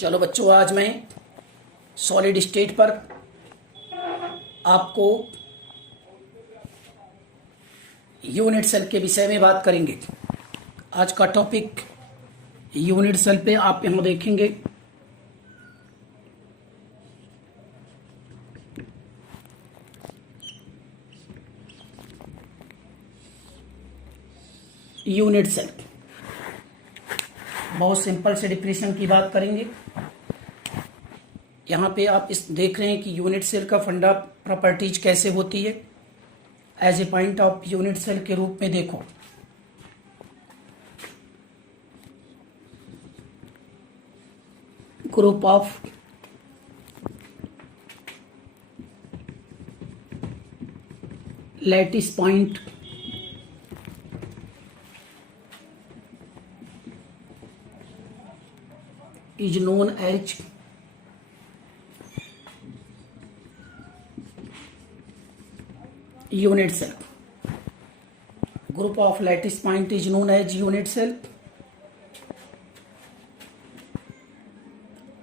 चलो बच्चों, आज मैं सॉलिड स्टेट पर आपको यूनिट सेल के विषय में बात करेंगे। आज का टॉपिक यूनिट सेल पे आप यहां देखेंगे। यूनिट सेल, बहुत सिंपल से डिफिनेशन की बात करेंगे। यहाँ पे आप इस देख रहे हैं कि यूनिट सेल का फंडा प्रॉपर्टीज कैसे होती है। As a point of unit cell के रूप में देखो, group of lattice point is known as unit cell. Group of lattice point is known as unit cell.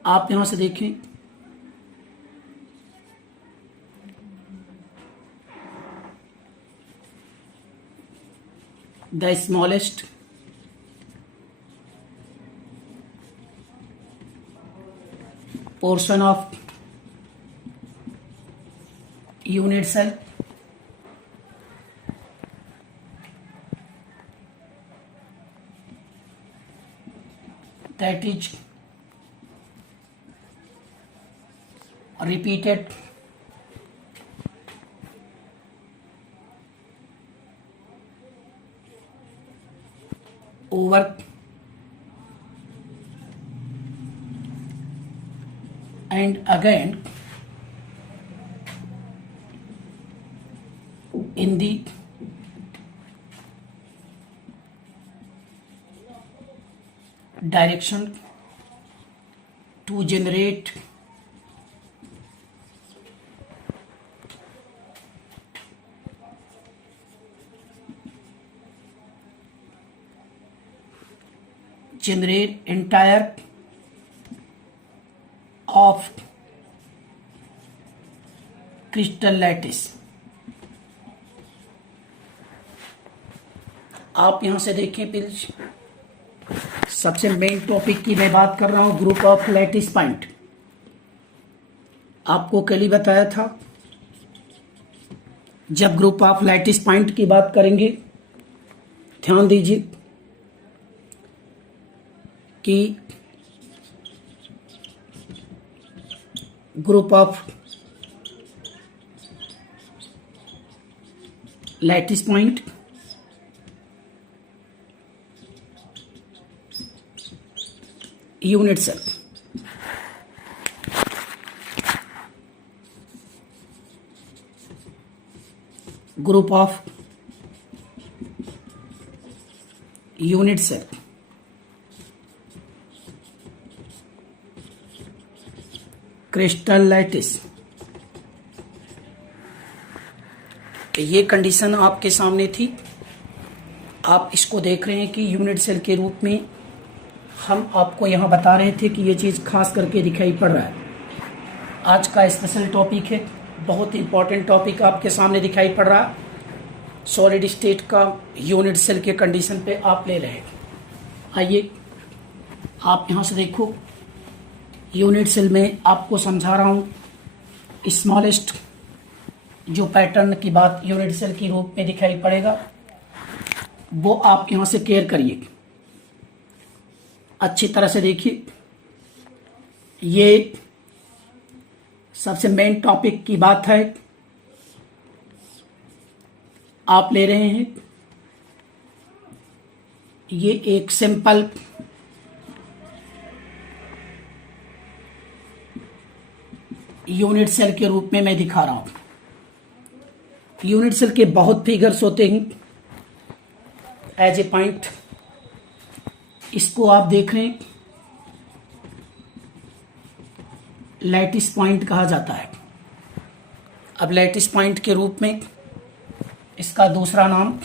आप यहां से देखें, the smallest portion of unit cell that is repeated over and again in the direction to generate entire of crystal lattice। आप यहां से देखें, please सबसे main topic की मैं बात कर रहा हूं, ग्रुप ऑफ लैटिस पॉइंट। आपको कल ही बताया था, जब ग्रुप ऑफ लैटिस पॉइंट की बात करेंगे, ध्यान दीजिए कि group of lattice point unit cell. Group of unit cell crystal lattice. ये कंडीशन आपके सामने थी। आप इसको देख रहे हैं कि यूनिट सेल के रूप में हम आपको यहाँ बता रहे थे कि ये चीज़ खास करके दिखाई पड़ रहा है। आज का स्पेशल टॉपिक है, बहुत इंपॉर्टेंट टॉपिक आपके सामने दिखाई पड़ रहा है। सॉलिड स्टेट का यूनिट सेल के कंडीशन पे आप ले रहे हैं। आइए आप यहाँ से देखो, यूनिट सेल में आपको समझा रहा हूँ। स्मॉलेस्ट जो पैटर्न की बात यूनिट सेल के रूप में दिखाई पड़ेगा, वो आप यहाँ से केयर करिए, अच्छी तरह से देखिए। ये सबसे मेन टॉपिक की बात है। आप ले रहे हैं, ये एक सिंपल यूनिट सेल के रूप में मैं दिखा रहा हूं। यूनिट सेल के बहुत फिगर्स होते हैं। एज ए पॉइंट इसको आप देख रहे हैं, लैटिस पॉइंट कहा जाता है। अब लैटिस पॉइंट के रूप में इसका दूसरा नाम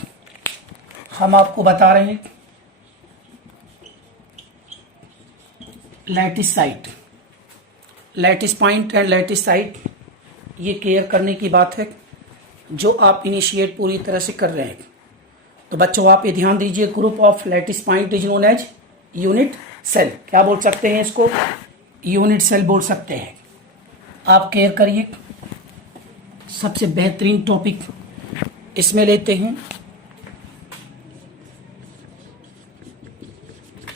हम आपको बता रहे हैं, lattice site. Lattice point and lattice side, ये क्लियर करने की बात है जो आप इनिशिएट पूरी तरह से कर रहे हैं। तो बच्चों आप ये ध्यान दीजिए, group of lattice point is known as unit cell. क्या बोल सकते हैं इसको? यूनिट सेल बोल सकते हैं। आप क्लियर करिए। सबसे बेहतरीन टॉपिक इसमें लेते हैं,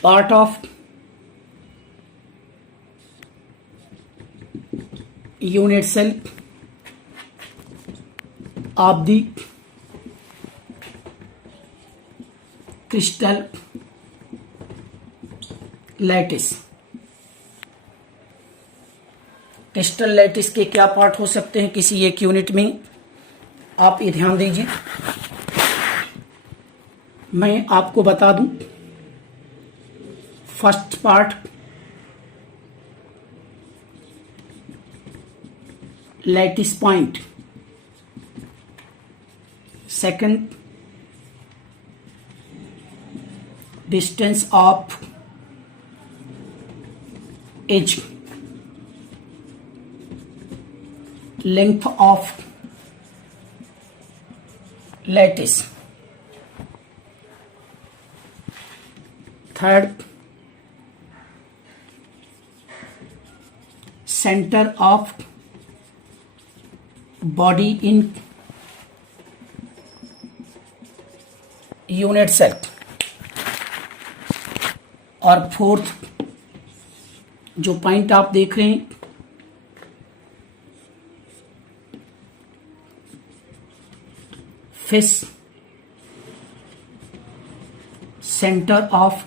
part of unit cell of the crystal lattice. क्रिस्टल लैटिस के क्या पार्ट हो सकते हैं किसी एक यूनिट में? आप ये ध्यान दीजिए, मैं आपको बता दूं। First part lattice point, second distance of edge, length of lattice, third centre of body in unit cell, और फोर्थ जो पॉइंट आप देख रहे हैं face centre of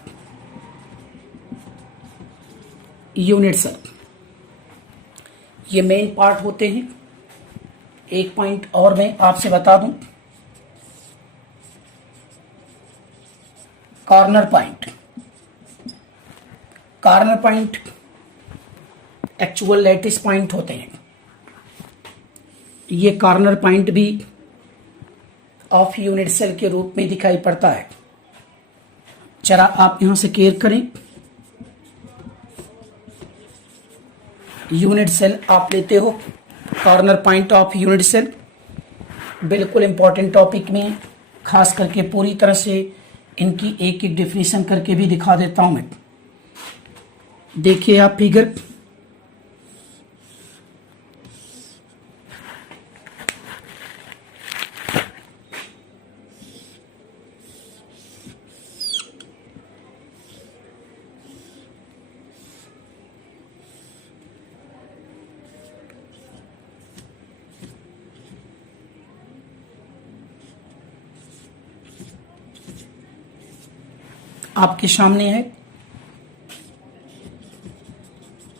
unit cell, ये मेन पार्ट होते हैं। एक पॉइंट और मैं आपसे बता दूं, corner point. Corner point actual lattice point होते हैं। ये कॉर्नर पॉइंट भी ऑफ यूनिट सेल के रूप में दिखाई पड़ता है। जरा आप यहां से क्लियर करें। यूनिट सेल आप लेते हो, corner point of unit cell, बिल्कुल इंपॉर्टेंट टॉपिक में, खास करके पूरी तरह से इनकी एक एक डेफिनेशन करके भी दिखा देता हूं मैं। देखिए आप फिगर, आपके सामने है,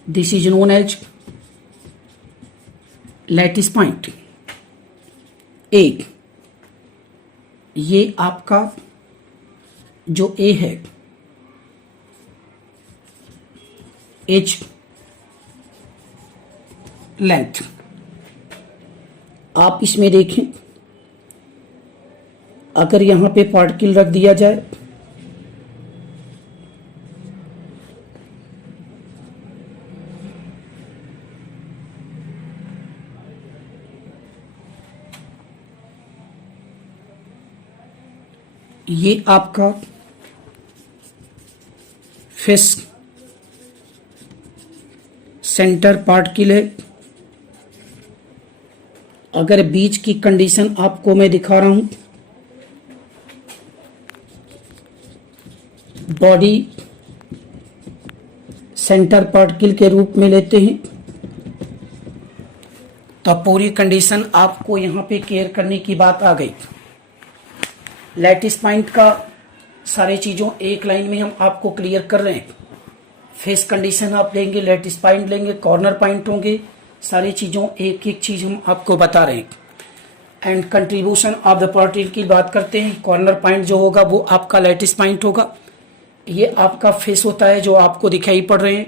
this is known as lattice point. ए, ये आपका जो ए है, एज लेंथ, आप इसमें देखें, अगर यहां पे पार्टिकल रख दिया जाए ये आपका फेस सेंटर पार्टिकल है। अगर बीच की कंडीशन आपको मैं दिखा रहा हूं, बॉडी सेंटर पार्टिकल के रूप में लेते हैं, तो पूरी कंडीशन आपको यहां पे क्लियर करने की बात आ गई। लैटिस पॉइंट का सारी चीज़ों एक लाइन में हम आपको क्लियर कर रहे हैं। फेस कंडीशन आप लेंगे, लैटिस पॉइंट लेंगे, कॉर्नर पॉइंट होंगे, सारी चीज़ों एक एक चीज़ हम आपको बता रहे हैं। And contribution of the particle की बात करते हैं। कॉर्नर पॉइंट जो होगा वो आपका लैटिस पॉइंट होगा। ये आपका फेस होता है जो आपको दिखाई पड़ रहे हैं।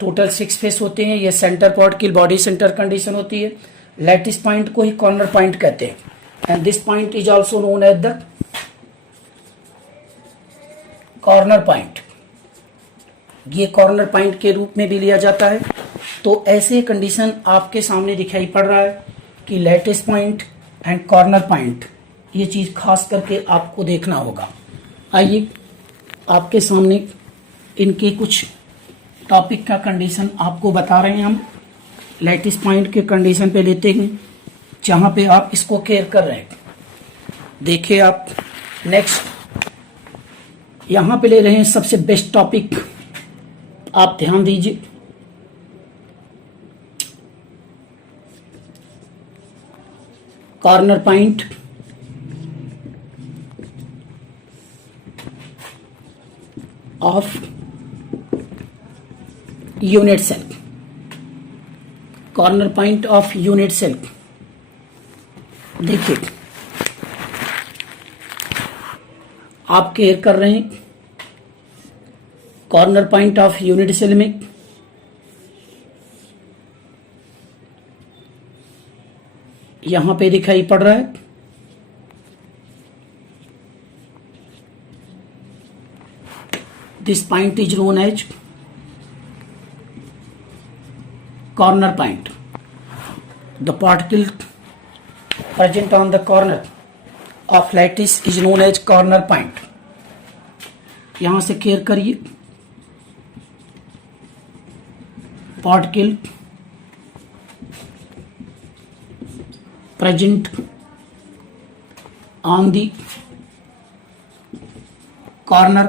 टोटल 6 फेस होते हैं। ये centre particle body centre condition होती है। लैटिस पॉइंट को ही कॉर्नर पॉइंट कहते हैं। And this point is also known as the corner point. ये कॉर्नर पॉइंट के रूप में भी लिया जाता है। तो ऐसे कंडीशन आपके सामने दिखाई पड़ रहा है कि lattice point and corner point, ये चीज़ खास करके आपको देखना होगा। आइए आपके सामने इनके कुछ टॉपिक का कंडीशन आपको बता रहे हैं हम। लैटिस पॉइंट के कंडीशन पे लेते हैं जहाँ पे आप इसको केयर कर रहे हैं। देखिए आप नेक्स्ट यहाँ पे ले रहे हैं सबसे बेस्ट टॉपिक, आप ध्यान दीजिए। Corner point of unit cell, corner point of unit cell. देखिए आप केयर कर रहे हैं corner point of unit cell में यहां पे दिखाई पड़ रहा है this point is known as corner point. The particle present on the corner of lattice is known as corner point. यहां से केयर करिए, particle present on the corner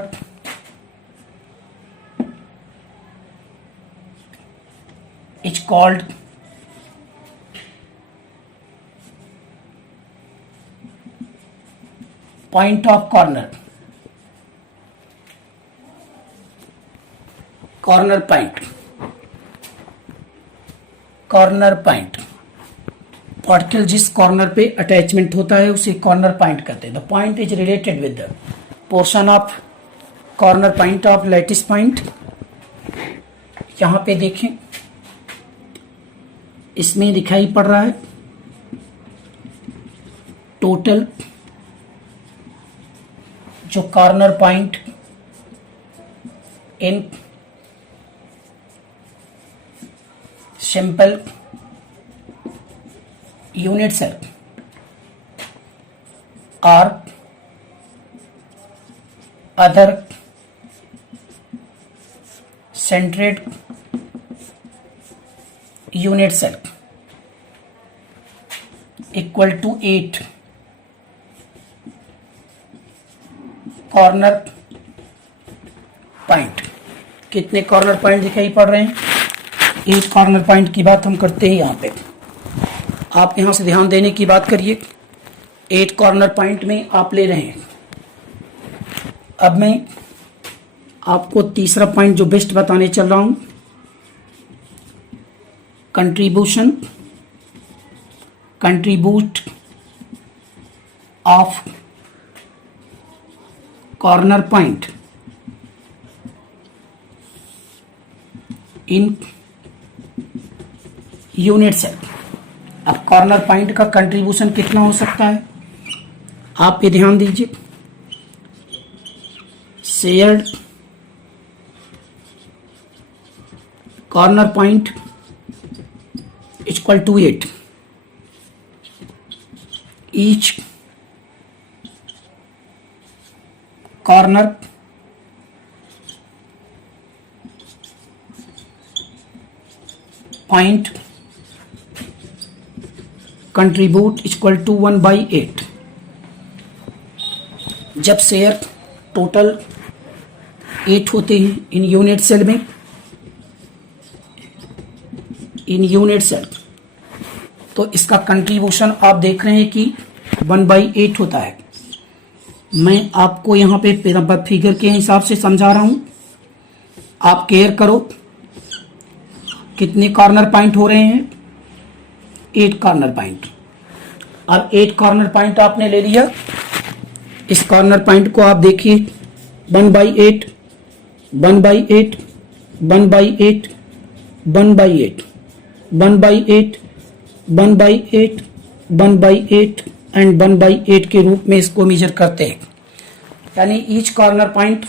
is called point of corner, corner point, corner point। Particle जिस corner पे attachment होता है उसे corner point कहते हैं। The point is related with the portion of corner point of lattice point. यहां पे देखें इसमें दिखाई पड़ रहा है टोटल जो corner point in simple unit cell और other centred unit cell equal to 8 corner point. कितने कॉर्नर पॉइंट दिखाई पड़ रहे हैं? 8 कॉर्नर पॉइंट की बात हम करते हैं यहाँ पे। आप यहाँ से ध्यान देने की बात करिए। 8 कॉर्नर पॉइंट में आप ले रहे हैं। अब मैं आपको तीसरा पॉइंट जो बेस्ट बताने चल रहा हूं, contribute of corner point in unit cell. अब कॉर्नर पॉइंट का कंट्रीब्यूशन कितना हो सकता है आप ये ध्यान दीजिए। Shared corner point equal to 8। each corner point contribute equal to 1/8। जब शेयर टोटल 8 होते हैं इन यूनिट सेल में, इन यूनिट सेल, तो इसका कंट्रीब्यूशन आप देख रहे हैं कि 1/8 होता है। मैं आपको यहाँ पे फिगर के हिसाब से समझा रहा हूं, आप केयर करो। कितने कॉर्नर पॉइंट हो रहे हैं? 8 कॉर्नर पॉइंट। अब 8 कॉर्नर पॉइंट आपने ले लिया। इस कॉर्नर पॉइंट को आप देखिए 1/8 1/8 1/8 1/8 1/8 1/8 1/8 एंड 1/8 के रूप में इसको मेजर करते हैं। यानी ईच कॉर्नर पॉइंट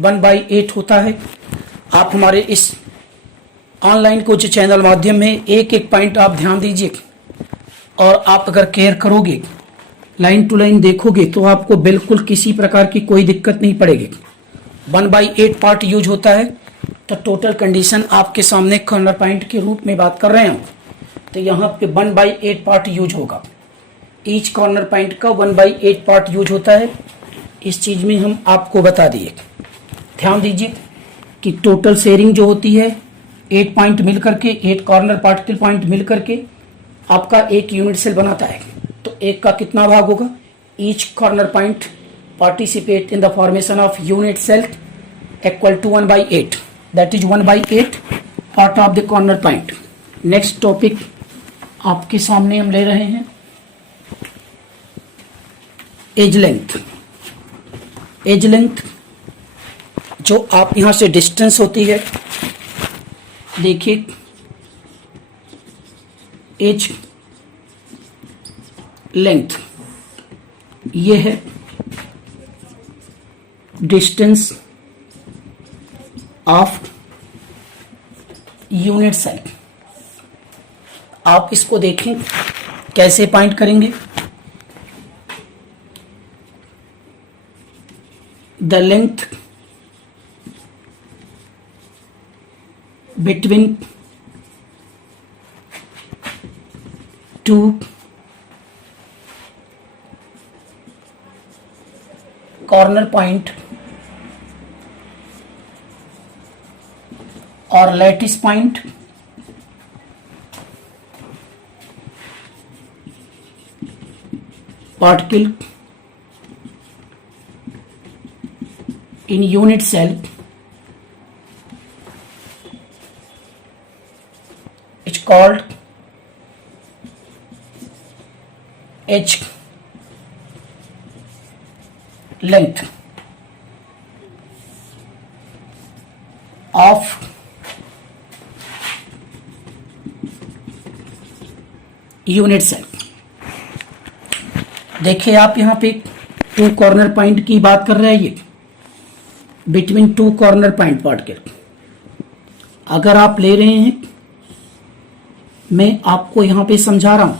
1/8 होता है। आप हमारे इस ऑनलाइन कोच चैनल माध्यम में एक एक पॉइंट आप ध्यान दीजिए और आप अगर केयर करोगे, लाइन टू लाइन देखोगे तो आपको बिल्कुल किसी प्रकार की कोई दिक्कत नहीं पड़ेगी। 1/8 पार्ट यूज होता है, तो टोटल कंडीशन आपके सामने कॉर्नर पॉइंट के रूप में बात कर रहे हैं, तो यहाँ पे 1/8 पार्ट यूज होगा। ईच कॉर्नर पॉइंट का 1/8 पार्ट यूज होता है। इस चीज में हम आपको बता दिए। ध्यान दीजिए कि टोटल शेयरिंग जो होती है 8 पॉइंट मिल करके, 8 कॉर्नर पार्टिकल पॉइंट मिल करके आपका एक यूनिट सेल बनाता है। तो एक का कितना भाग होगा? Each corner point participate in the formation of unit cell equal to 1/8, that is 1/8 part of the corner point. Next topic आपके सामने हम ले रहे हैं एज लेंथ। एज लेंथ जो आप यहां से डिस्टेंस होती है, देखिए एज लेंथ ये है डिस्टेंस ऑफ यूनिट सेल। आप इसको देखें कैसे पॉइंट करेंगे। The length between two corner point or lattice point particle in unit cell is called edge length of unit cell. देखिए आप यहां पे 2 कॉर्नर पॉइंट की बात कर रहे हैं, ये बिटवीन 2 कॉर्नर पॉइंट पार्टिकल अगर आप ले रहे हैं, मैं आपको यहां पे समझा रहा हूं,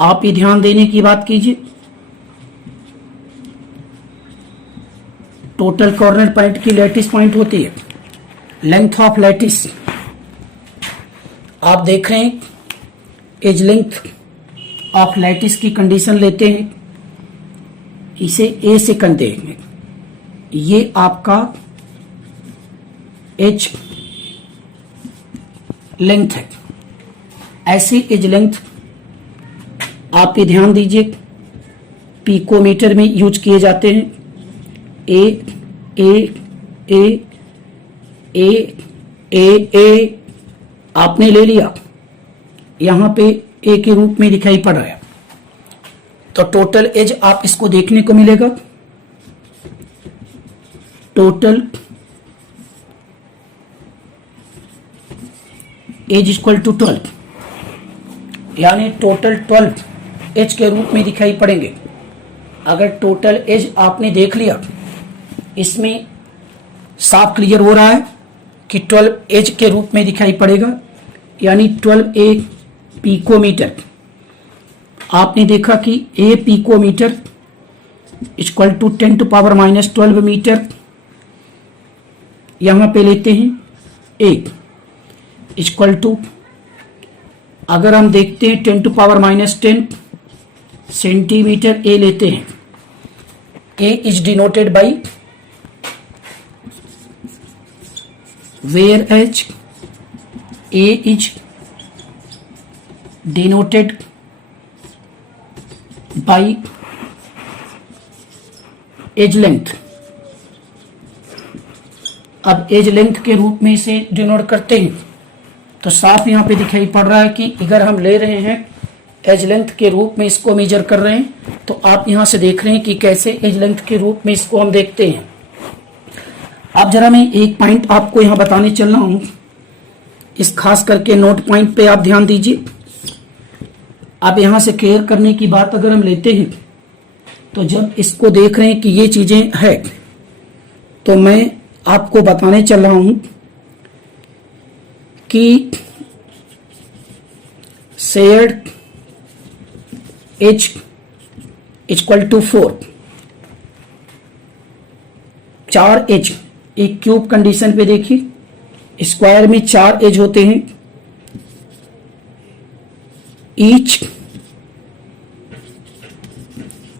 आप ये ध्यान देने की बात कीजिए। टोटल कॉर्नर पॉइंट की लैटिस पॉइंट होती है, लेंथ ऑफ लैटिस। आप देख रहे हैं एज लेंथ ऑफ लैटिस की कंडीशन लेते हैं, इसे ए से करते हैं, ये आपका एज लेंथ है। ऐसी एज लेंथ आप ये ध्यान दीजिए पिकोमीटर में यूज किए जाते हैं। ए ए ए ए ए ए आपने ले लिया, यहां पे ए के रूप में दिखाई पड़ रहा है, तो टोटल एज आप इसको देखने को मिलेगा। टोटल एज इक्वल टू 12, यानी टोटल 12 एज के रूप में दिखाई पड़ेंगे। अगर टोटल एज आपने देख लिया, इसमें साफ क्लियर हो रहा है कि 12 एज के रूप में दिखाई पड़ेगा, यानी 12 ए पिकोमीटर। आपने देखा कि ए पिकोमीटर इक्वल टू 10⁻⁻12 मीटर, यहां पे लेते हैं ए इक्वल टू, अगर हम देखते हैं 10⁻10 सेंटीमीटर ए लेते हैं। A is denoted by whereas A is denoted by edge length. अब एज लेंथ के रूप में इसे डिनोट करते हैं, तो साफ यहां पे दिखाई पड़ रहा है कि अगर हम ले रहे हैं एज लेंथ के रूप में इसको मेजर कर रहे हैं, तो आप यहां से देख रहे हैं कि कैसे एज लेंथ के रूप में इसको हम देखते हैं। अब जरा मैं एक पॉइंट आपको यहां बताने चल रहा हूं, इस खास करके नोट पॉइंट पे आप ध्यान दीजिए। अब यहां से केयर करने की बात अगर हम लेते हैं, तो जब इसको देख रहे हैं कि ये चीजें है, तो मैं आपको बताने चल रहा हूं कि shared edge equal to 4, 4 edge, एक क्यूब कंडीशन पे देखिए स्क्वायर में 4 एज होते हैं। Each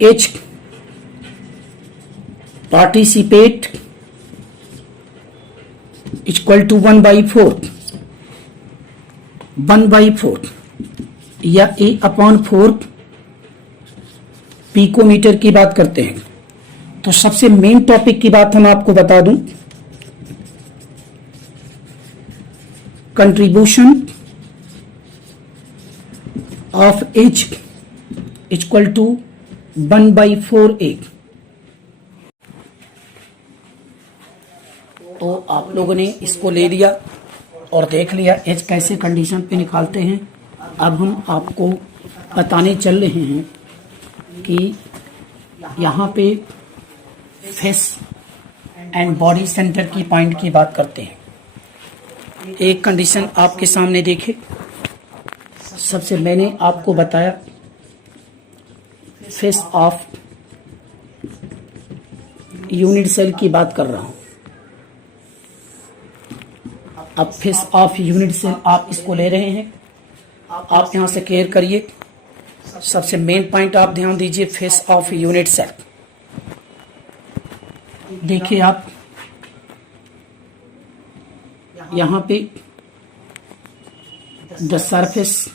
edge participate equal to 1/4, 1/4 या A/4 पिकोमीटर की बात करते हैं। तो सबसे मेन टॉपिक की बात हम आपको बता दूं, contribution of edge equal to 1/4A। तो आप लोगों ने इसको ले लिया और देख लिया एज कैसे कंडीशन पे निकालते हैं। अब हम आपको बताने चल रहे हैं कि यहाँ पे फेस एंड बॉडी सेंटर की पॉइंट की बात करते हैं। एक कंडीशन आपके सामने देखे, सबसे मैंने आपको बताया फेस ऑफ यूनिट सेल की बात कर रहा हूं। अब फेस ऑफ यूनिट सेल आप इसको ले रहे हैं, आप यहां से क्लियर करिए। सबसे मेन पॉइंट आप ध्यान दीजिए, फेस ऑफ यूनिट सेल। देखिए आप यहां पे the surface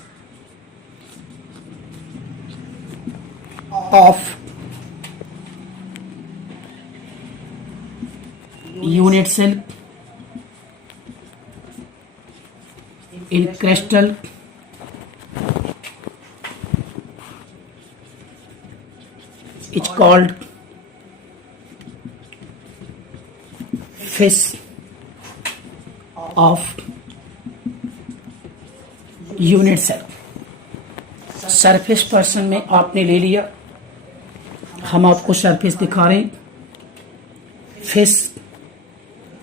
of unit cell in crystal it's called face of unit cell। Surface person में आपने ले लिया, हम आपको सरफेस दिखा रहे हैं। फेस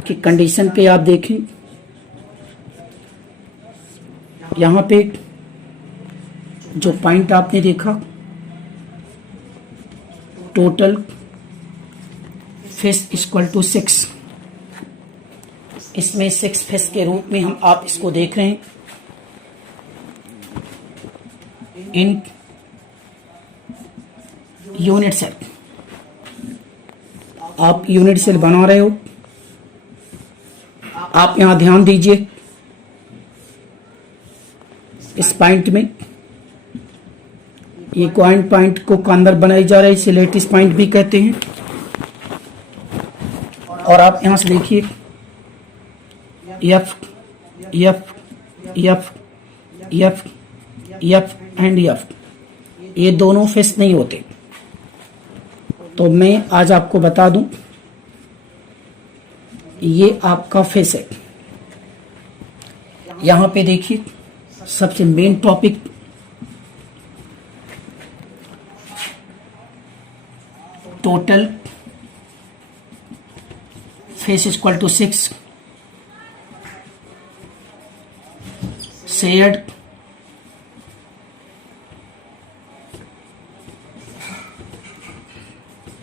की कंडीशन पे आप देखें, यहां पे जो पॉइंट आपने देखा, टोटल फेस इक्वल टू 6, इसमें 6 फेस के रूप में हम आप इसको देख रहे हैं। इन यूनिट सेल, आप यूनिट सेल बना रहे हो, आप यहां ध्यान दीजिए इस पॉइंट में, ये पॉइंट को अंदर बनाई जा रही है, इसे लेटिस पॉइंट भी कहते हैं। और आप यहां से देखिए F F F F F and F, ये दोनों फेस नहीं होते। तो मैं आज आपको बता दूं, ये आपका फेस है। यहां पे देखिए सबसे main topic total face equal to 6, shared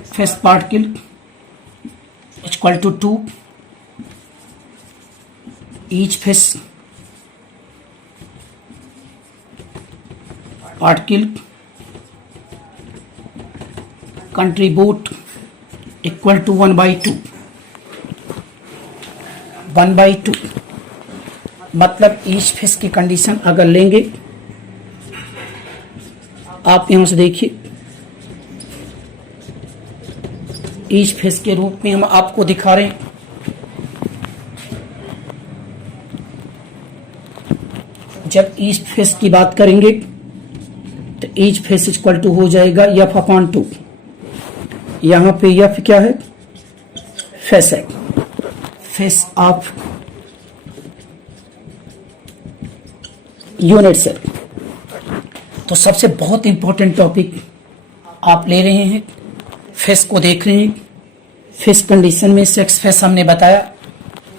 face particle equal to 2, each face particle contribute equal to 1/2, 1/2 मतलब ईच फेस की कंडीशन अगर लेंगे, आप यहां से देखिए ईच फेस के रूप में हम आपको दिखा रहे हैं। जब ईच फेस की बात करेंगे तो ईच फेस इक्वल टू हो जाएगा F/2। यहां पे F क्या है, फेस है, फेस ऑफ यूनिट सेल। तो सबसे बहुत इंपॉर्टेंट टॉपिक आप ले रहे हैं, फेस को देख रहे हैं। फेस कंडीशन में 6 फेस हमने बताया,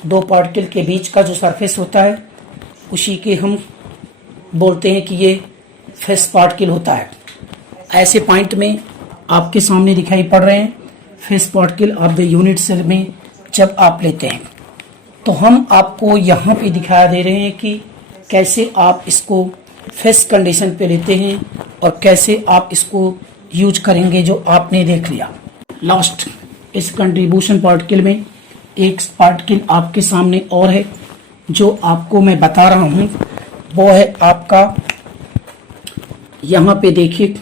2 पार्टिकल के बीच का जो सरफेस होता है उसी के हम बोलते हैं कि ये फेस पार्टिकल होता है। ऐसे पॉइंट में आपके सामने दिखाई पड़ रहे हैं face particle of the unit cell में जब आप लेते हैं। तो हम आपको यहाँ पे दिखा दे रहे हैं कि कैसे आप इसको फेस कंडीशन पे लेते हैं और कैसे आप इसको यूज करेंगे, जो आपने देख लिया। लास्ट इस कंट्रीब्यूशन पार्टिकल में एक पार्टिकल आपके सामने और है जो आपको मैं बता रहा हूँ, वो है आपका, यहाँ पे देखिए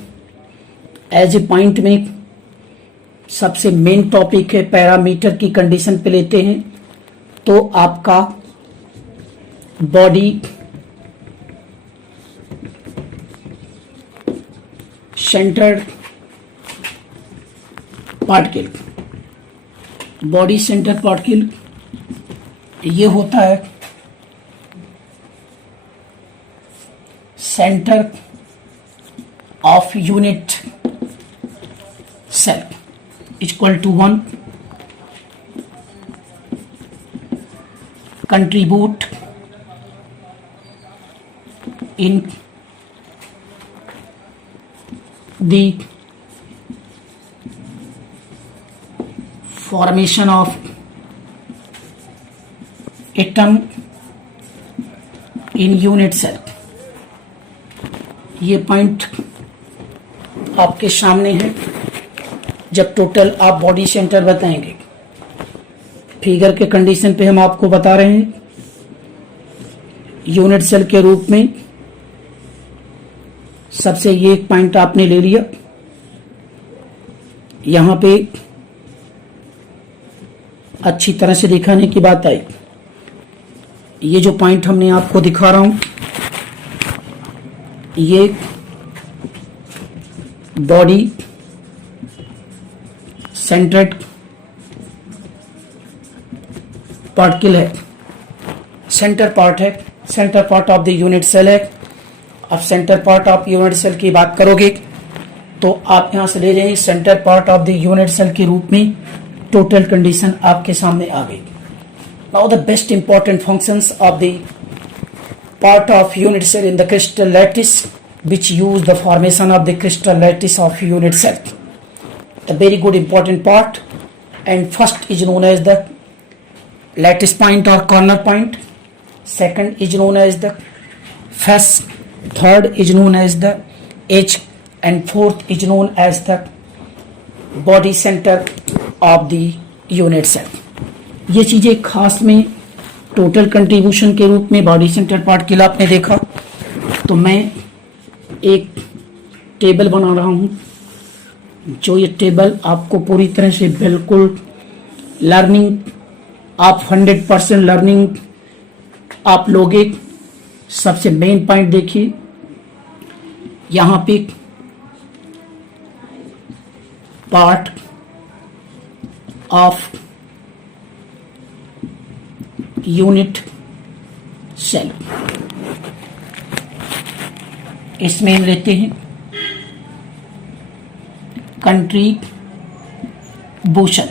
एज ए पॉइंट में सबसे मेन टॉपिक है पैरामीटर की कंडीशन पे लेते हैं तो आपका body centred particle. Body centre particle ये होता है centre of unit cell equal to 1 contribute in the formation of atom in unit cell। ये पॉइंट आपके सामने है जब टोटल आप बॉडी सेंटर बताएंगे। फिगर के कंडीशन पे हम आपको बता रहे हैं यूनिट सेल के रूप में सबसे ये एक पॉइंट आपने ले लिया। यहां पे अच्छी तरह से दिखाने की बात आई, ये जो पॉइंट हमने आपको दिखा रहा हूं ये बॉडी सेंटर्ड पार्टिकल है, सेंटर पार्ट है, centre part of the unit cell है। अब centre part of unit cell की बात करोगे तो आप यहां से ले जाइए centre part of the unit cell के रूप में टोटल कंडीशन आपके सामने आ गई। Now the best important functions of the part of unit cell in the crystal lattice which use the formation of the crystal lattice of unit cell, a very good important part, and first is known as the lattice point or corner point, second is known as the face, third is known as the edge, and fourth is known as the body center of the unit cell। ये चीजें खास में total contribution के रूप में body centre particle आपने देखा। तो मैं एक टेबल बना रहा हूं जो ये टेबल आपको पूरी तरह से बिल्कुल लर्निंग आप 100% लर्निंग आप लोगे। सबसे मेन पॉइंट देखिए यहां पे पार्ट ऑफ यूनिट सेल, इसमें हम लेते हैं कंट्रीब्यूशन।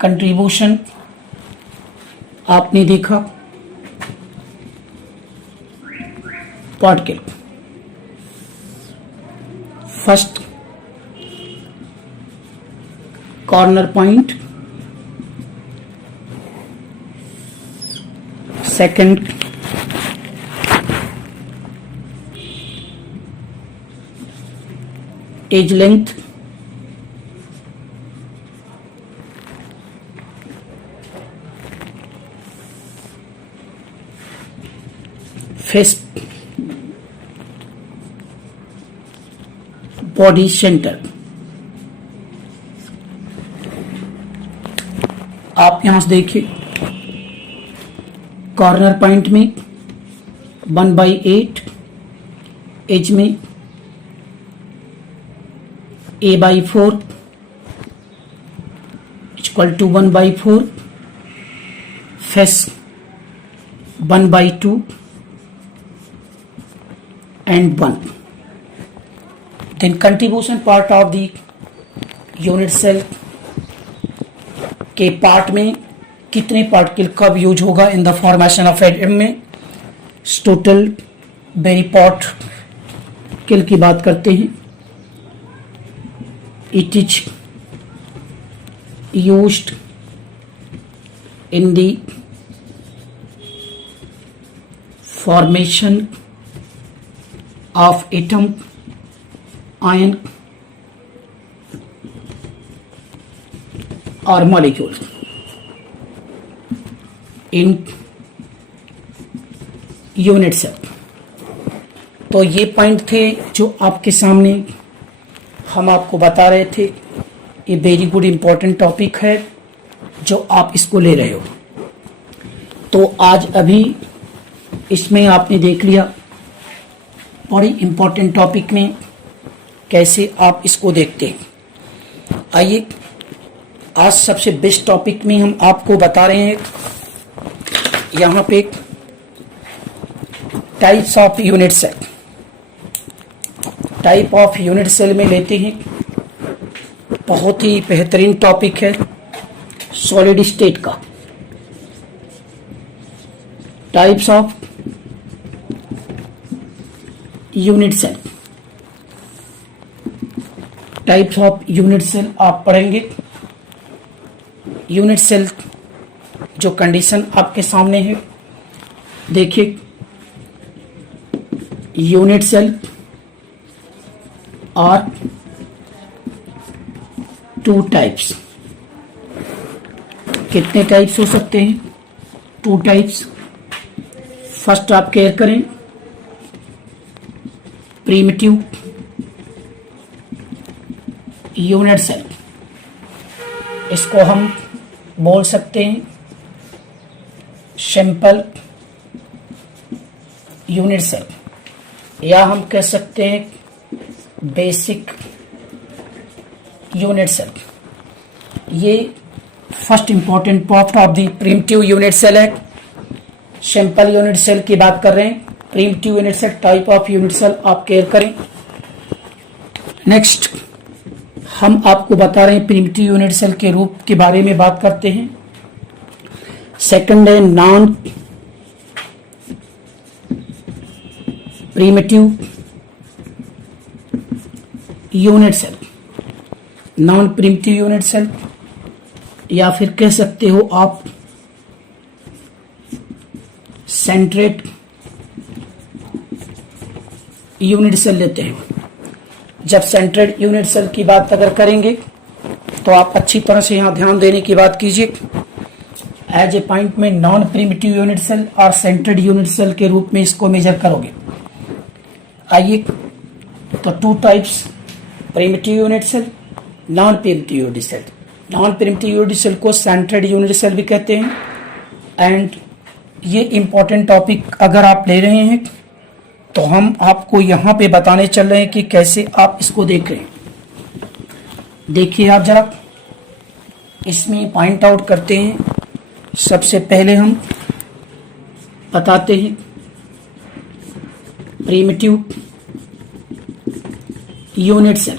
कंट्रीब्यूशन आपने देखा particle, first corner point, second edge length, face body centre. आप यहां से देखिए कॉर्नर पॉइंट में 1/8, एज में a/4 equal to 1/4, FS 1/2 and 1. Then contribution part of the unit cell के पार्ट में कितने पार्टिकल कब यूज होगा in the formation of atom में, टोटल बेरी पार्टिकल की बात करते हैं. It is used in the formation of atom, ion और मॉलिक्यूल इन यूनिट सेल. तो ये पॉइंट थे जो आपके सामने हम आपको बता रहे थे. ये वेरी गुड इंपॉर्टेंट टॉपिक है जो आप इसको ले रहे हो. तो आज अभी इसमें आपने देख लिया बड़ी इंपॉर्टेंट टॉपिक में कैसे आप इसको देखते हैं. आइए आज सबसे बेस्ट टॉपिक में हम आपको बता रहे हैं. यहाँ पे types of unit cell, type of unit cell में लेते हैं. बहुत ही बेहतरीन टॉपिक है सॉलिड स्टेट का. Types of unit cell, types of unit cell आप पढ़ेंगे. यूनिट सेल जो कंडीशन आपके सामने है, देखिए unit cell are two types. कितने टाइप्स हो सकते हैं? 2 टाइप्स. फर्स्ट आप केयर करें प्रिमिटिव यूनिट सेल. इसको हम बोल सकते हैं सिंपल यूनिट सेल, या हम कह सकते हैं बेसिक यूनिट सेल. ये first important part of the primitive unit cell है. सिंपल यूनिट सेल की बात कर रहे हैं. Primitive unit cell type of unit cell आप केयर करें. नेक्स्ट हम आपको बता रहे हैं प्रिमिटिव यूनिट सेल के रूप के बारे में बात करते हैं. सेकंड है non primitive unit cell. Non primitive unit cell, या फिर कह सकते हो आप सेंट्रेट यूनिट सेल लेते हैं. जब सेंट्रेड यूनिट सेल की बात अगर करेंगे तो आप अच्छी तरह से यहां ध्यान देने की बात कीजिए. एज ए पॉइंट में नॉन प्रिमिटिव यूनिट सेल और सेंट्रेड यूनिट सेल के रूप में इसको मेजर करोगे. आइए तो 2 types primitive unit cell, non primitive unit cell. Non primitive unit cell को सेंट्रेड यूनिट सेल भी कहते हैं. एंड ये इंपॉर्टेंट टॉपिक अगर आप ले रहे हैं तो हम आपको यहाँ पे बताने चल रहे हैं कि कैसे आप इसको देख रहे हैं. देखिए आप जरा इसमें पॉइंट आउट करते हैं. सबसे पहले हम बताते हैं प्रिमिटिव यूनिट सेल.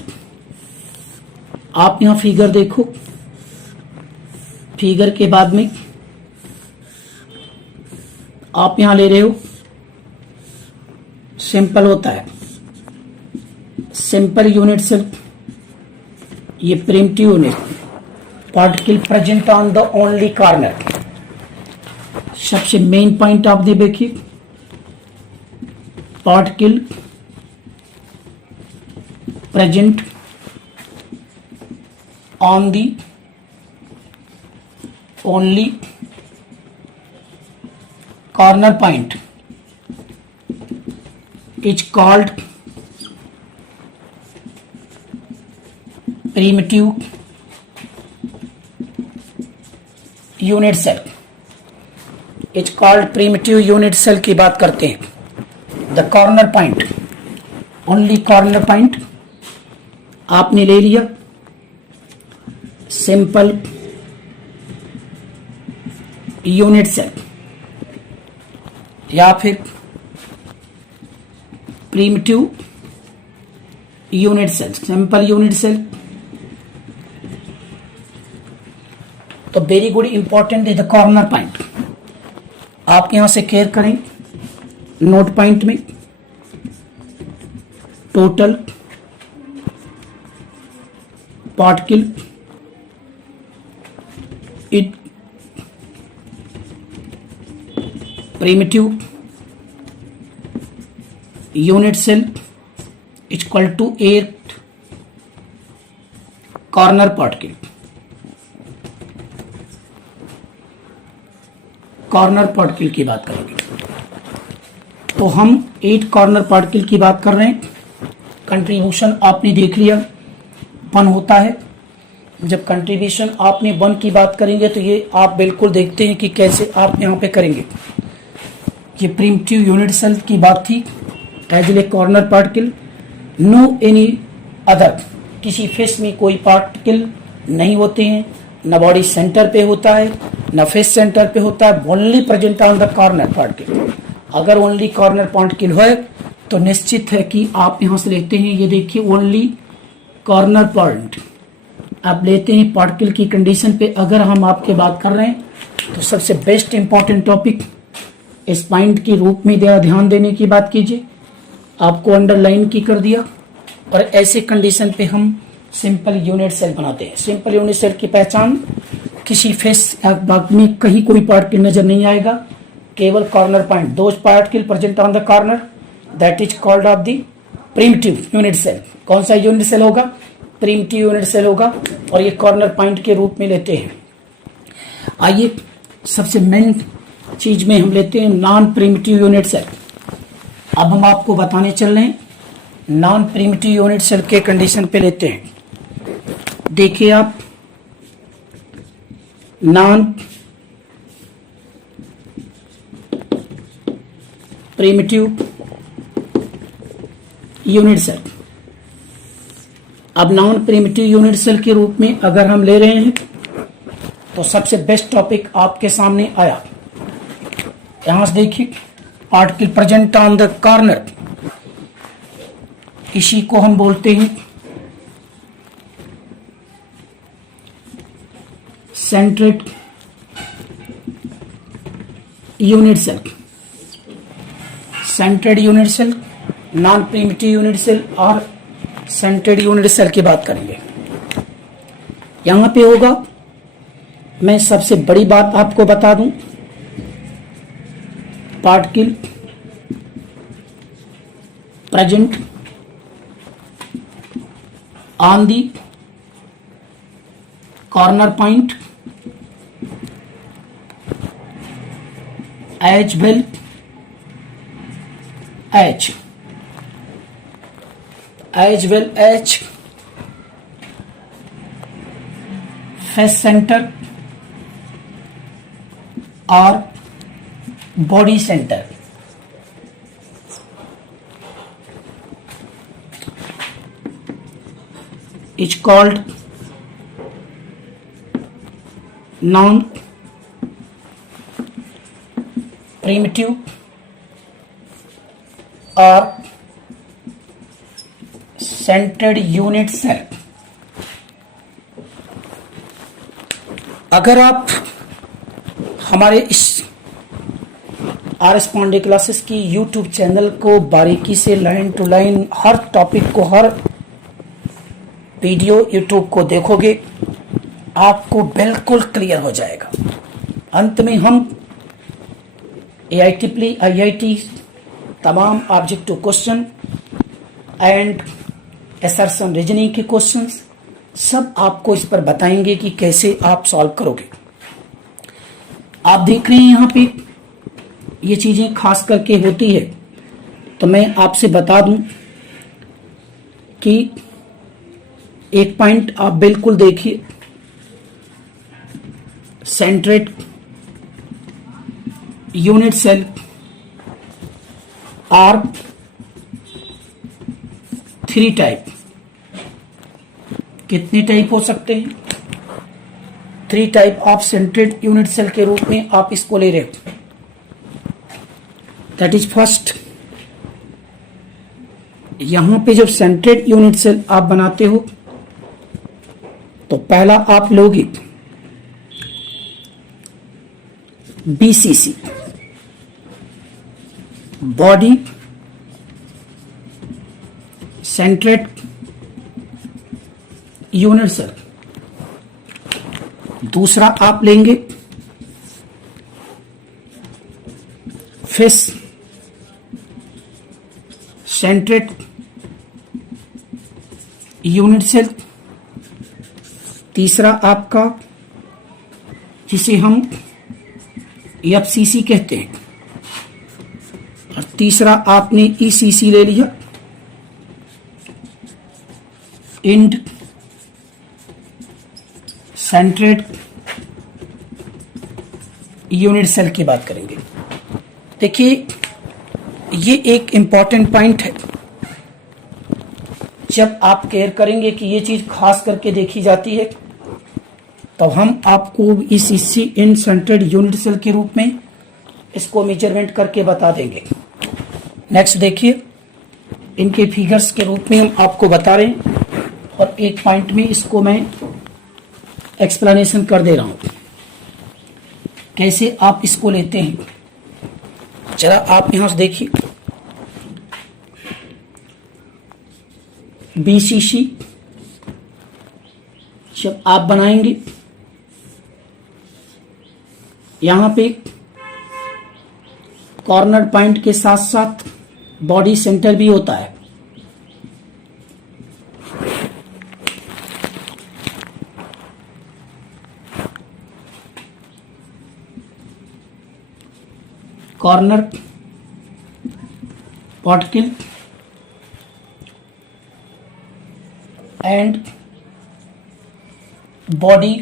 आप यहाँ फिगर देखो. फिगर के बाद में आप यहाँ ले रहे हो सिंपल होता है. सिंपल यूनिट सेल, ये primitive unit, particle present on the only corner. सबसे मेन पॉइंट आप देखिए, particle present on the only corner point is called primitive unit cell. is called primitive unit cell की बात करते हैं. the corner point, only corner point आपने ले लिया. सिंपल यूनिट सेल या फिर primitive unit cell, simple unit cell. तो very good, important is the corner point. आप यहां से केयर करें, नोट पॉइंट में total particle it primitive unit cell equal to 8 corner particle. Corner particle की बात करेंगे तो हम 8 कॉर्नर पार्टिकल की बात कर रहे हैं। कंट्रीब्यूशन आपने देख लिया, 1 होता है। जब कंट्रीब्यूशन आपने 1 की बात करेंगे तो ये आप बिल्कुल देखते हैं कि कैसे आप यहाँ पे करेंगे। ये प्रिमिटिव यूनिट सेल की बात थी, as a corner particle, no any other, किसी फेस में कोई पार्टिकल नहीं होते हैं, न बॉडी सेंटर पे होता है न फेस सेंटर पे होता है, only present on the corner particle. अगर ओनली कॉर्नर पार्टिकल है तो निश्चित है कि आप यहां से लेते हैं, ये देखिए ओनली कॉर्नर पॉइंट आप लेते हैं पार्टिकल की कंडीशन पे। अगर हम आपके बात कर रहे हैं तो सबसे बेस्ट इंपॉर्टेंट टॉपिक इस पॉइंट के रूप में ध्यान देने की बात कीजिए। आपको अंडरलाइन की कर दिया, और ऐसे कंडीशन पे हम सिंपल यूनिट सेल बनाते हैं। सिंपल यूनिट सेल की पहचान, किसी फेस या बाग में कहीं कोई पार्टिकल नजर नहीं आएगा, केवल कॉर्नर पॉइंट, दो particle present on the corner, that is called of the primitive unit cell. कौन सा यूनिट सेल होगा? प्रिमिटिव यूनिट सेल होगा, और ये कॉर्नर पॉइंट के रूप में लेते हैं। आइए सबसे मेन चीज में हम लेते हैं नॉन प्रिमिटिव यूनिट सेल। अब हम आपको बताने चल रहे हैं नॉन प्रिमिटिव यूनिट सेल के कंडीशन पे लेते हैं। देखिए आप, नॉन प्रिमिटिव यूनिट सेल। अब नॉन प्रिमिटिव यूनिट सेल के रूप में अगर हम ले रहे हैं तो सबसे बेस्ट टॉपिक आपके सामने आया। यहां से देखिए, particle present on the corner, इसी को हम बोलते हैं centred unit cell. Centred unit cell, non primitive unit cell और सेंट्रेड यूनिट सेल की बात करेंगे। यहां पे होगा, मैं सबसे बड़ी बात आपको बता दूं, particle present on the corner point as well as face centre और body centre. Is called non primitive और सेंट्रेड यूनिट सेल। अगर आप हमारे इस आर.एस. पांडे क्लासेस की यूट्यूब चैनल को बारीकी से लाइन टू लाइन हर टॉपिक को, हर वीडियो यूट्यूब को देखोगे, आपको बिल्कुल क्लियर हो जाएगा। अंत में हम AITREE, IIT तमाम objective question and assertion reasoning के क्वेश्चंस सब आपको इस पर बताएंगे कि कैसे आप सॉल्व करोगे। आप देख रहे हैं यहाँ पे ये चीजें खास करके होती है, तो मैं आपसे बता दूं कि एक पॉइंट आप बिल्कुल देखिए, सेंट्रेड यूनिट सेल आर 3 टाइप। कितने टाइप हो सकते हैं? 3 टाइप ऑफ सेंट्रेड यूनिट सेल के रूप में आप इसको ले रहे हो। दैट इज फर्स्ट, यहां पे जब सेंट्रेड यूनिट सेल आप बनाते हो तो पहला आप लोगे BCC, body centred unit cell. दूसरा आप लेंगे फेस सेंट्रेड यूनिट सेल। तीसरा आपका जिसे हम FCC कहते हैं, और तीसरा आपने ECC ले लिया, इंड सेंट्रेड यूनिट सेल की बात करेंगे। देखिए ये एक इंपॉर्टेंट पॉइंट है, जब आप केयर करेंगे कि ये चीज खास करके देखी जाती है तो हम आपको ECC इन सेंट्रेड यूनिट सेल के रूप में इसको मेजरमेंट करके बता देंगे। नेक्स्ट देखिए, इनके फिगर्स के रूप में हम आपको बता रहे हैं और एक पॉइंट में इसको मैं एक्सप्लेनेशन कर दे रहा हूं कैसे आप इसको लेते हैं। जरा आप यहां से देखिए, BCC जब आप बनाएंगे यहां पे कॉर्नर पॉइंट के साथ साथ बॉडी सेंटर भी होता है। Corner particle and body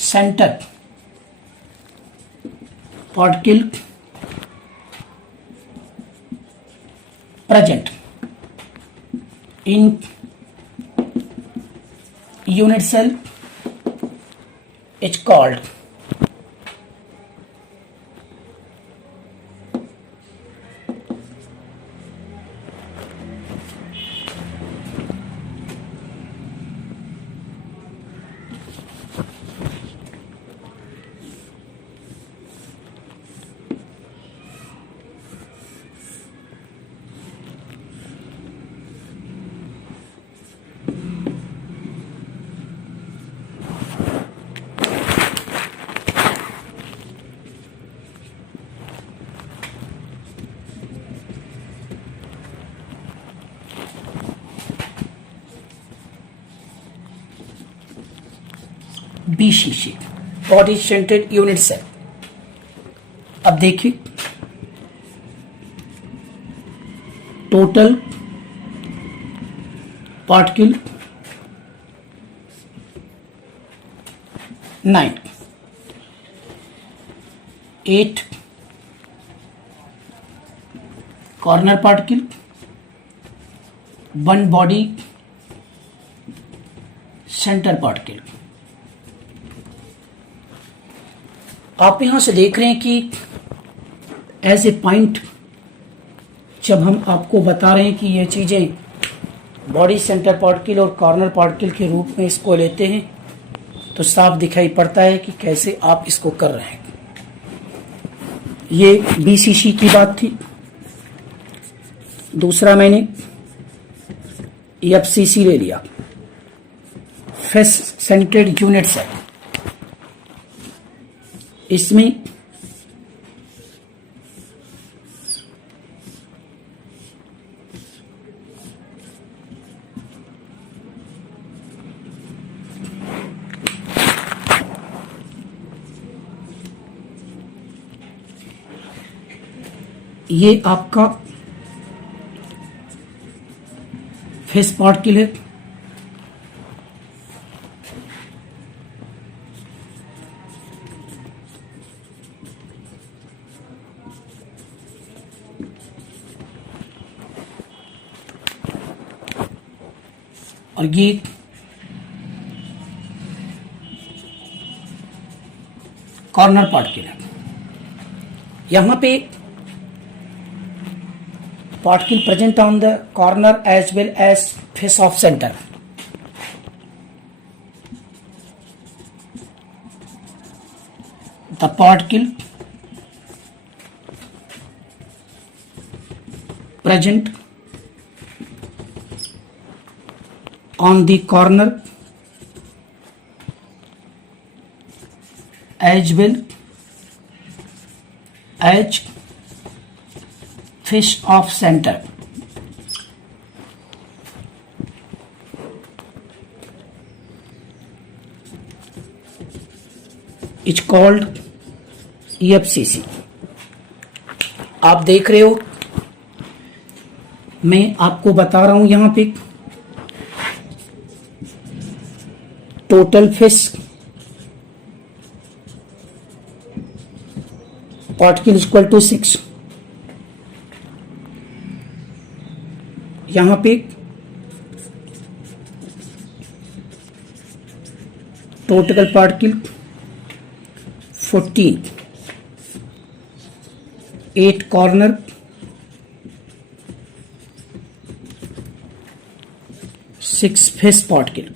centre particle present in unit cell is called BCC, body centred unit cell. अब देखिए total particle 9, 8 corner particle, 1 body centre particle. आप यहां से देख रहे हैं कि एज ए पॉइंट जब हम आपको बता रहे हैं कि ये चीजें बॉडी सेंटर पार्टिकल और कॉर्नर पार्टिकल के रूप में इसको लेते हैं तो साफ दिखाई पड़ता है कि कैसे आप इसको कर रहे हैं। ये BCC की बात थी। दूसरा मैंने FCC ले लिया, फेस सेंट्रेड यूनिट सेल। इसमें ये आपका फेस पार्टिकल है। और ये कॉर्नर पार्टिकल है। यहां पे particle present on the corner as well as face of centre. The particle present on the corner as well as face of center is called EFCC। आप देख रहे हो, मैं आपको बता रहा हूं यहां पे total face particle equal to 6। यहां पे total particle 14, 8 corner, 6 face particle.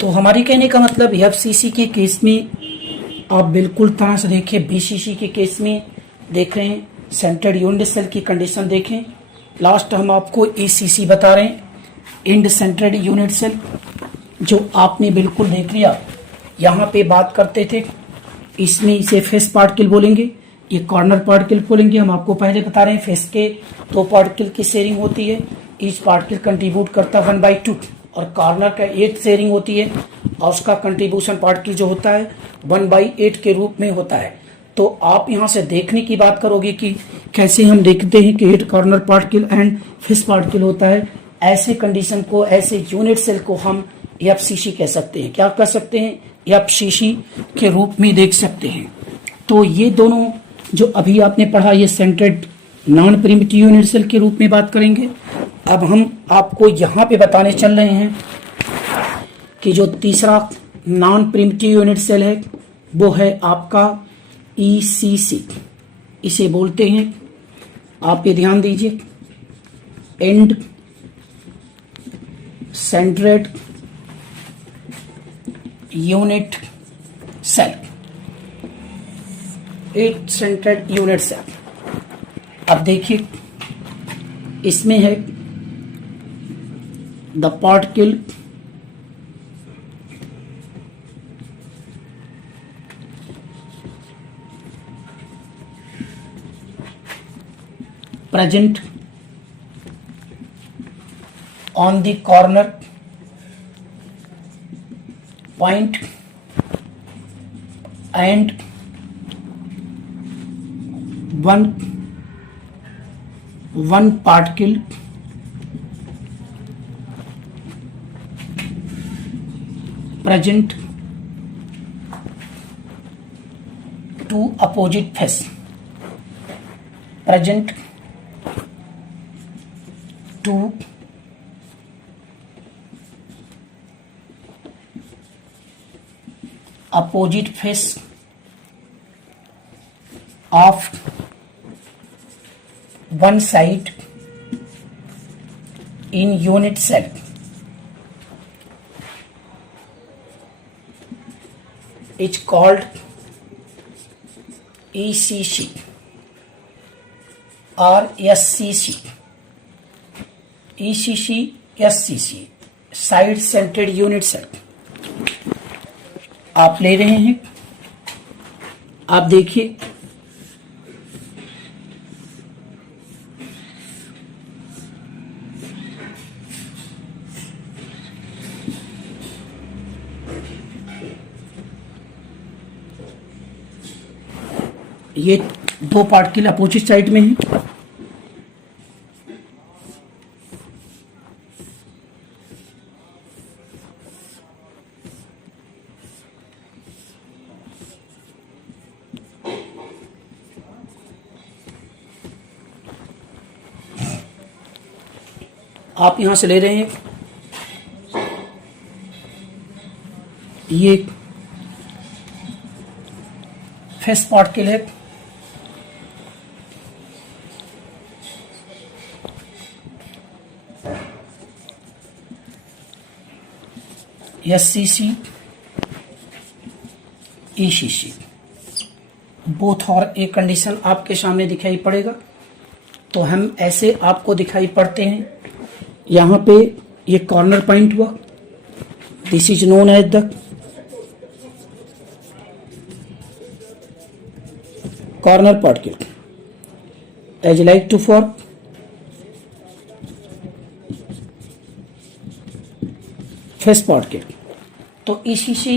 तो हमारी कहने का मतलब एफसीसी के केस में आप बिल्कुल तरह से देखें, बीसीसी के केस में देख रहे हैं, सेंटर्ड यूनिट सेल की कंडीशन देखें। लास्ट हम आपको ईसीसी बता रहे हैं, एंड सेंटर्ड यूनिट सेल, जो आपने बिल्कुल देख लिया। यहाँ पे बात करते थे, इसमें इसे फेस पार्टिकल बोलेंगे, ये कॉर्नर पार्टिकल बोलेंगे। हम आपको पहले बता रहे हैं फेस के 2 पार्टिकल की शेयरिंग होती है, ईच पार्टिकल कंट्रीब्यूट करता है 1/2, और कॉर्नर का 8 शेयरिंग होती है और उसका कंट्रीब्यूशन पार्टिकल जो होता है 1/8 के रूप में होता है। तो आप यहाँ से देखने की बात करोगे कि कैसे हम देखते हैं कि 8 corner particle and face particle होता है। ऐसे कंडीशन को, ऐसे यूनिट सेल को हम एफसीसी कह सकते हैं। क्या कह सकते हैं? एफसीसी के रूप में देख सकते हैं। तो ये दोनों जो अभी आपने पढ़ा, ये centred non primitive unit cell के रूप में बात करेंगे। अब हम आपको यहाँ पे बताने चल रहे हैं कि जो तीसरा नॉन प्रिमिटिव यूनिट सेल है वो है आपका ईसीसी, इसे बोलते हैं। आप ये ध्यान दीजिए, and centred unit cell, at centred unit cell. अब देखिए, इसमें है the particle present on the corner point and one particle present two opposite face, present two opposite face of one side in unit cell is called ECC or SCC। ECC, SCC, side centred unit cell आप ले रहे हैं। आप देखिए, ये 2 particle opposite side में है। आप यहां से ले रहे हैं, ये फेस पार्ट के लिए SCC ECC बोथ और एक कंडीशन आपके सामने दिखाई पड़ेगा। तो हम ऐसे आपको दिखाई पड़ते हैं। यहाँ पे ये कॉर्नर पॉइंट हुआ, this is known as the corner particle as like to for face particle. तो ECC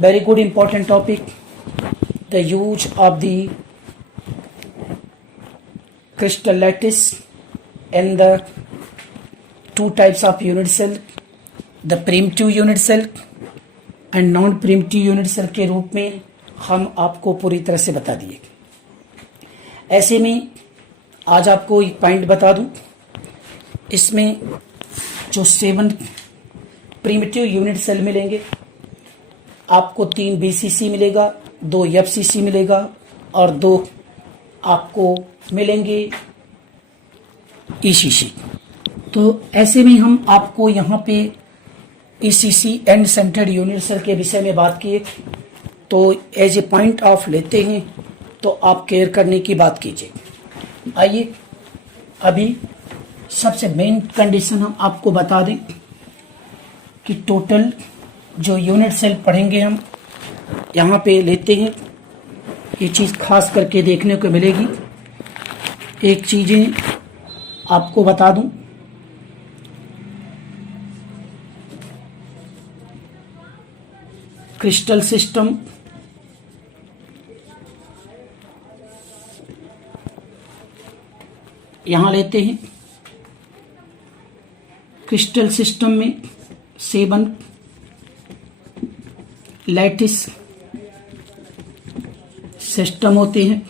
very good important topic, the use of the crystal lattice and the two types of unit cell, the primitive unit cell and non primitive unit cell के रूप में हम आपको पूरी तरह से बता दिए। ऐसे में आज आपको एक पॉइंट बता दूं, इसमें जो 7 प्रिमिटिव यूनिट सेल मिलेंगे, आपको 3 BCC मिलेगा, 2 FCC मिलेगा और 2 आपको मिलेंगे ECC। तो ऐसे में हम आपको यहाँ पे ECC end centred unit cell के विषय में बात किए। तो एज ए पॉइंट ऑफ लेते हैं तो आप केयर करने की बात कीजिए। आइए अभी सबसे मेन कंडीशन हम आपको बता दें कि टोटल जो यूनिट सेल पढ़ेंगे हम यहाँ पे लेते हैं। ये चीज़ खास करके देखने को मिलेगी। एक चीज़ें आपको बता दूं, क्रिस्टल सिस्टम यहाँ लेते हैं। क्रिस्टल सिस्टम में 7 लैटिस सिस्टम होते हैं।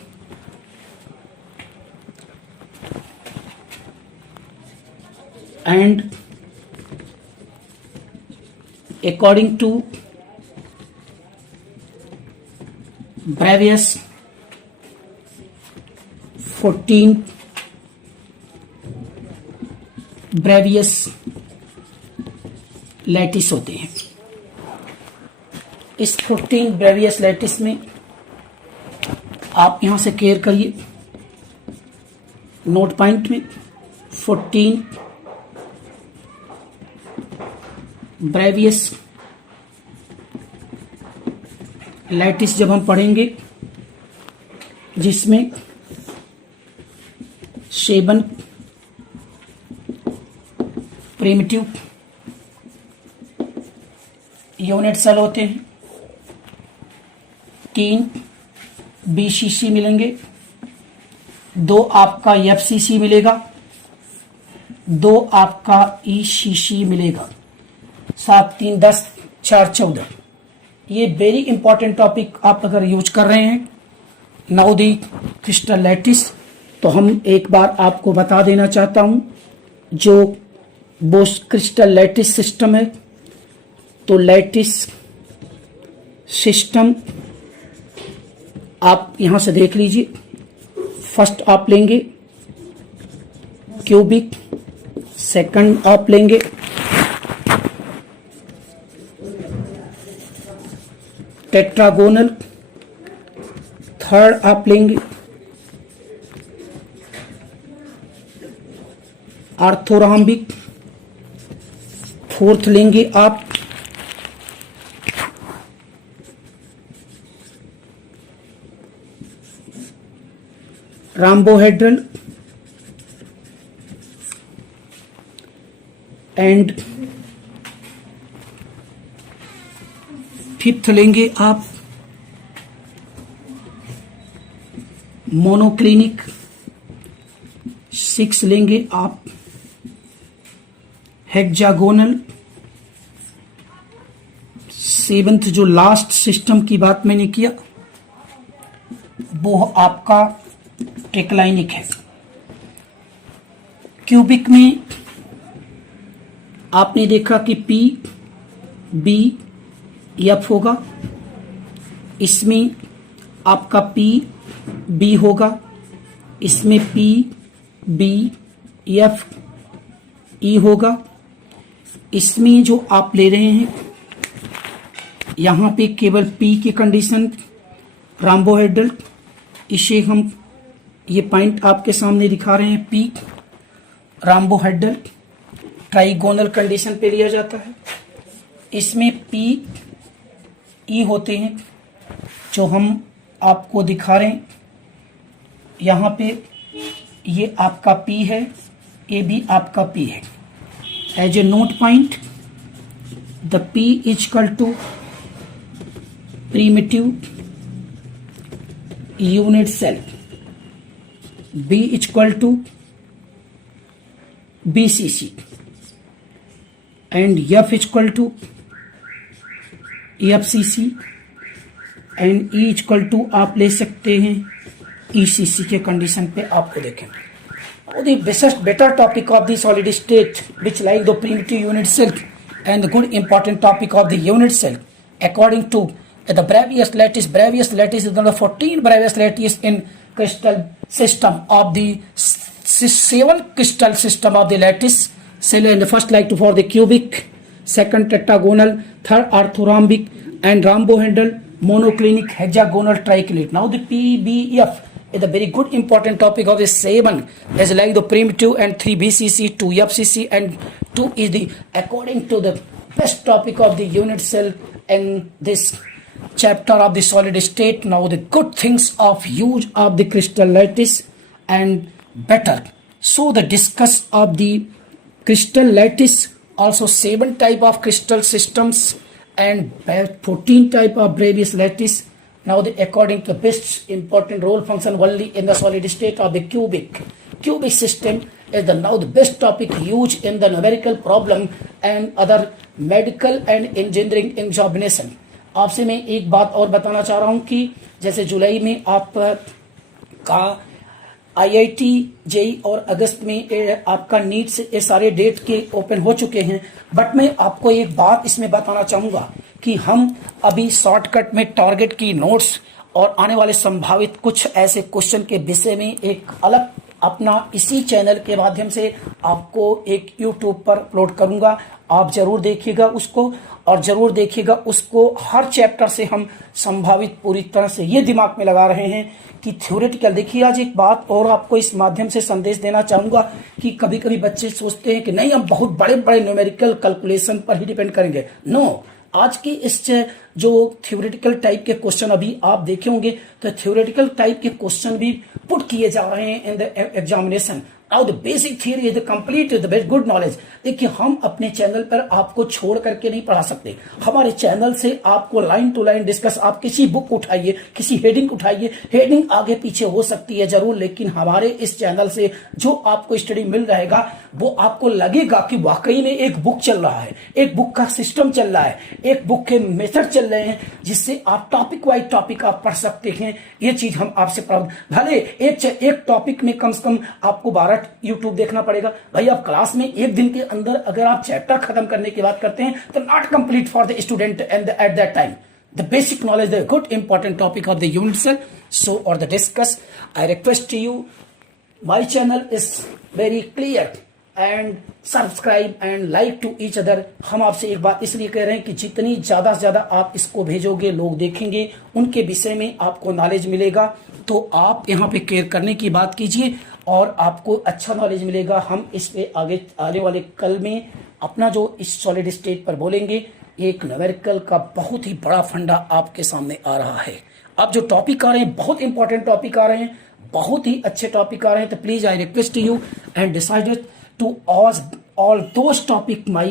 And according to Bravais 14 Bravais lattice होते हैं। इस 14 ब्रेवियस लैटिस में आप यहां से केयर करिए, नोट पॉइंट में 14 ब्रेवियस लैटिस जब हम पढ़ेंगे, जिसमें 7 प्रिमिटिव यूनिट सेल होते हैं, 3 BCC मिलेंगे, 2 आपका FCC मिलेगा, 2 आपका ECC मिलेगा, 7 3 10 4 14। ये वेरी इंपॉर्टेंट टॉपिक आप अगर यूज कर रहे हैं नाउ दी क्रिस्टल लैटिस, तो हम एक बार आपको बता देना चाहता हूं जो वो क्रिस्टल लैटिस सिस्टम है। तो लैटिस सिस्टम आप यहां से देख लीजिए। फर्स्ट आप लेंगे क्यूबिक, सेकंड आप लेंगे टेट्रागोनल, थर्ड आप लेंगे आर्थोराम्बिक, फोर्थ लेंगे आप राम्बोहेड्रल, एंड फिफ्थ लेंगे आप मोनोक्लिनिक, 6 लेंगे आप हेक्सागोनल, 7th जो लास्ट सिस्टम की बात मैंने किया वो आपका ट्रिक्लाइनिक है। क्यूबिक में आपने देखा कि पी बी एफ होगा, इसमें आपका पी बी होगा, इसमें पी बी एफ ई होगा। इसमें जो आप ले रहे हैं यहाँ पे केवल पी की कंडीशन राम्बोहेड्रल, इसे हम ये पॉइंट आपके सामने दिखा रहे हैं, पी राम्बोहेड्रल ट्राइगोनल कंडीशन पे लिया जाता है। इसमें पी ई होते हैं जो हम आपको दिखा रहे हैं यहाँ पे, ये आपका पी है, ये भी आपका पी है। As a note point, the P is equal to primitive unit cell, B is equal to BCC and F is equal to FCC and E is equal to आप ले सकते हैं ECC के कंडीशन पे। आपको देखें the better topic of the solid state which like the primitive unit cell and the good important topic of the unit cell according to the Bravais lattice is the 14 Bravais lattice in crystal system of the 7 crystal system of the lattice cell, and the first like to for the cubic, second tetragonal, third orthorhombic and rhombohedral, monoclinic, hexagonal, triclinic. Now the PBF is a very good important topic of the 7 is like the primitive and 3 BCC, 2 FCC and 2 is the according to the best topic of the unit cell in this chapter of the solid state. Now the good things of use of the crystal lattice and better. So the discuss of the crystal lattice, also 7 type of crystal systems and 14 type of Bravais lattice. Now the according to best important role function only in the solid state of the cubic system is the now the best topic used in the numerical problem and other medical and engineering examination. आपसे मैं एक बात और बताना चाह रहा हूं कि जैसे जुलाई में आप का IIT जेई और अगस्त में आपका नीट से ये सारे डेट के ओपन हो चुके हैं, बट मैं आपको एक बात इसमें बताना चाहूंगा कि हम अभी शॉर्टकट में टारगेट की नोट्स और आने वाले संभावित कुछ ऐसे क्वेश्चन के विषय में एक अलग अपना इसी चैनल के माध्यम से आपको एक YouTube पर अपलोड करूंगा। आप जरूर देखिएगा उसको और जरूर देखिएगा उसको। हर चैप्टर से हम संभावित पूरी तरह से ये दिमाग में लगा रहे हैं कि थ्योरेटिकल। देखिए आज एक बात और आपको इस माध्यम से संदेश देना चाहूंगा कि कभी कभी बच्चे सोचते हैं कि नहीं हम बहुत बड़े बड़े न्यूमेरिकल कैलकुलेशन पर ही डिपेंड करेंगे। नो, आज की इस जो थ्योरेटिकल टाइप के क्वेश्चन अभी आप देखे होंगे तो थ्योरेटिकल टाइप के क्वेश्चन भी पुट किए जा रहे हैं in the examination. Now the basic theory is the complete the best good knowledge. देखिए हम अपने चैनल पर आपको छोड़ करके नहीं पढ़ा सकते। हमारे चैनल से आपको लाइन टू लाइन डिस्कस, आप किसी बुक उठाइए, किसी हेडिंग उठाइए, हेडिंग आगे पीछे हो सकती है जरूर, लेकिन हमारे इस चैनल से जो आपको स्टडी मिल रहेगा वो आपको लगेगा कि वाकई में एक बुक चल रहा है, एक बुक का सिस्टम चल रहा है, एक बुक के मेथड चल रहे हैं जिससे आप टॉपिक वाइज टॉपिक आप पढ़ सकते हैं। ये चीज हम आपसे भले एक टॉपिक में कम से कम आपको 12 यूट्यूब देखना पड़ेगा। भाई आप क्लास में एक दिन के अंदर अगर आप चैप्टर खत्म करने की बात करते हैं तो not complete for the student and at that time the basic knowledge, the good important topic of the unit cell. So or the discuss, I request to you, my channel is very clear and subscribe and like to each other. हम आपसे एक बात इसलिए कह रहे हैं कि जितनी ज्यादा से ज्यादा आप इसको भेजोगे, लोग देखेंगे, उनके विषय में आपको नॉलेज मिलेगा। तो आप यहाँ पे केयर करने की बात कीजिए और आपको अच्छा नॉलेज मिलेगा। हम इस पे आगे आने वाले कल में अपना जो इस सॉलिड स्टेट पर बोलेंगे, एक न्यूमेरिकल का बहुत ही बड़ा फंडा आपके सामने आ रहा है। अब जो टॉपिक आ रहे हैं बहुत इंपॉर्टेंट टॉपिक आ रहे हैं, बहुत ही अच्छे टॉपिक आ रहे हैं। तो please I request you and decided to all those topic my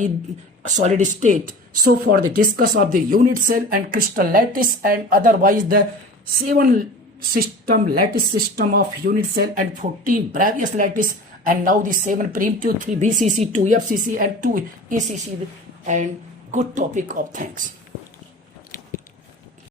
solid state. So for the discuss of the unit cell and crystal lattice and otherwise the 7 system lattice system of unit cell and 14 Bravais lattice and now the 7 primitive, 3 BCC, 2 FCC and 2 ECC and good topic of thanks.